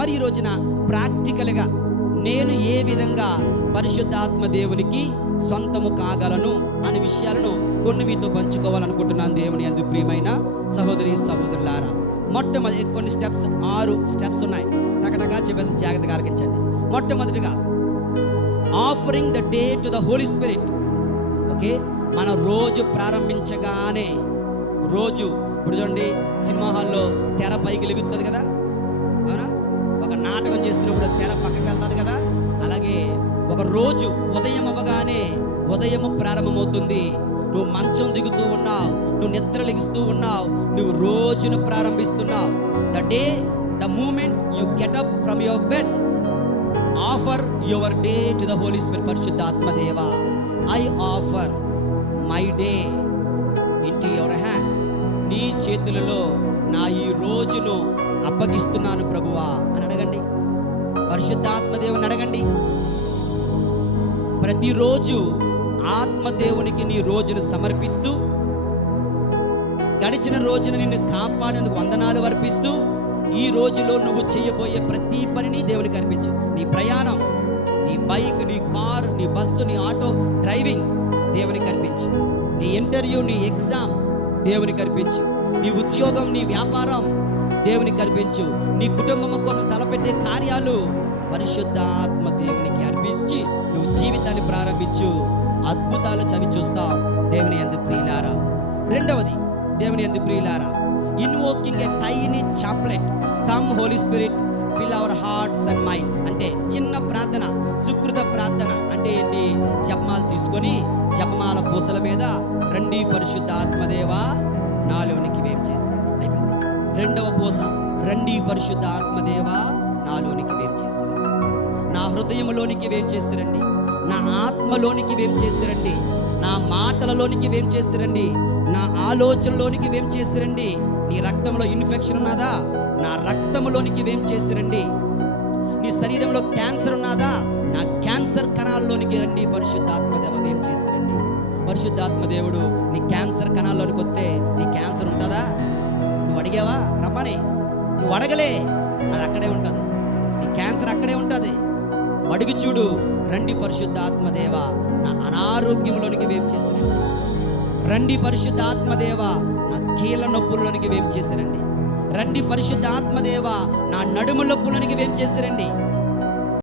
మరి ఈ రోజున ప్రాక్టికల్గా నేను ఏ విధంగా పరిశుద్ధాత్మ దేవునికి సొంతము కాగలను అనే విషయాలను కొన్ని మీతో పంచుకోవాలనుకుంటున్నాను. దేవుని యందు ప్రియమైన సహోదరి సహోదరులారా, మొట్టమొదటి కొన్ని స్టెప్స్ 6 స్టెప్స్ ఉన్నాయి. టకటగా చెప్పేసి జాగ్రత్తగా ఆలకించండి. మొట్టమొదటిగా offering the day to the Holi spirit. Okay, మనం రోజు ప్రారంభించగానే రోజు ఇప్పుడు చూడండి, సినిమా హాల్లో తెర పైకి లెగుతుంది కదా, అవునా? ఒక నాటకం చేస్తున్నప్పుడు తెర పక్కకి వెళ్తుంది కదా, అలాగే ఒక రోజు ఉదయం అవ్వగానే ఉదయం ప్రారంభమవుతుంది. నువ్వు మంచం దిగుతూ ఉన్నావు, నువ్వు నిద్ర లెగుస్తూ ఉన్నావు, నువ్వు రోజును ప్రారంభిస్తున్నావు. The day, the moment you get up from your bed, offer your day to the Holi Spirit. పరిశుద్ధాత్మదేవా, I offer my day into your hands. నీ చేతులలో నా ఈ రోజును అప్పగిస్తున్నాను ప్రభువా అని అడగండి. పరిశుద్ధాత్మదేవుని అడగండి. ప్రతిరోజు ఆత్మదేవునికి నీ రోజును సమర్పిస్తూ, గడిచిన రోజున నిన్ను కాపాడేందుకు వందనాలు అర్పిస్తూ, ఈ రోజులో నువ్వు చేయబోయే ప్రతి పనిని దేవునికి అర్పించు. నీ ప్రయాణం, నీ బైక్, నీ కార్, నీ బస్సు, నీ ఆటో డ్రైవింగ్ దేవునికి అర్పించు. నీ ఇంటర్వ్యూ, నీ ఎగ్జామ్ దేవునికి అర్పించు. నీ ఉద్యోగం, నీ వ్యాపారం దేవునికి అర్పించు. నీ కుటుంబం కోసం తలపెట్టే కార్యాలు పరిశుద్ధాత్మ దేవునికి అర్పించి నువ్వు జీవితాన్ని ప్రారంభించు. అద్భుతాలు చవి చూస్తావు దేవుని యందు ప్రియులారా. రెండవది, దేవుని యందు ప్రియులారా, invoking a tiny chaplet, come holy spirit fill our hearts and minds. అంటే చిన్న ప్రార్థన, సుకృత ప్రార్థన అంటే ఏంటి? జపమాల తీసుకొని జపమాల పూసల మీద రండి పరిశుద్ధాత్మదేవా నాలోనికి వేం చేసిరండి. అయిపోయింది. రెండవ పూస, రండి పరిశుద్ధాత్మదేవా నాలోనికి వేం చేసిరండి. నా హృదయంలోనికి వేం చేసిరండి, నా ఆత్మలోనికి వేం చేసిరండి, నా మాటలలోనికి వేం చేసిరండి, నా ఆలోచనలోనికి వేం చేసిరండి. నీ రక్తంలో ఇన్ఫెక్షన్ ఉన్నదా? నా రక్తంలోనికి వేం చేసిరండి. నీ శరీరంలో క్యాన్సర్ ఉన్నదా? నా క్యాన్సర్ కణాల్లోనికి రండి పరిశుద్ధాత్మదేవ వేం చేసిరండి. పరిశుద్ధాత్మదేవుడు నీ క్యాన్సర్ కణాల్లోనికి వస్తే నీ క్యాన్సర్ ఉంటుందా? నువ్వు అడిగావా రమ్మని? నువ్వు అడగలే, అది అక్కడే ఉంటుంది. నీ క్యాన్సర్ అక్కడే ఉంటుంది. నువ్వు అడిగి చూడు, రండి పరిశుద్ధాత్మదేవ నా అనారోగ్యంలోనికి వేం చేసిరండి. రండి పరిశుద్ధాత్మదేవ నా కీళ్ళ నొప్పుల్లోనికి వేం చేసిరండి. రండి పరిశుద్ధాత్మదేవ నా నడుము నొప్పులోనికి వేం చేసిరండి.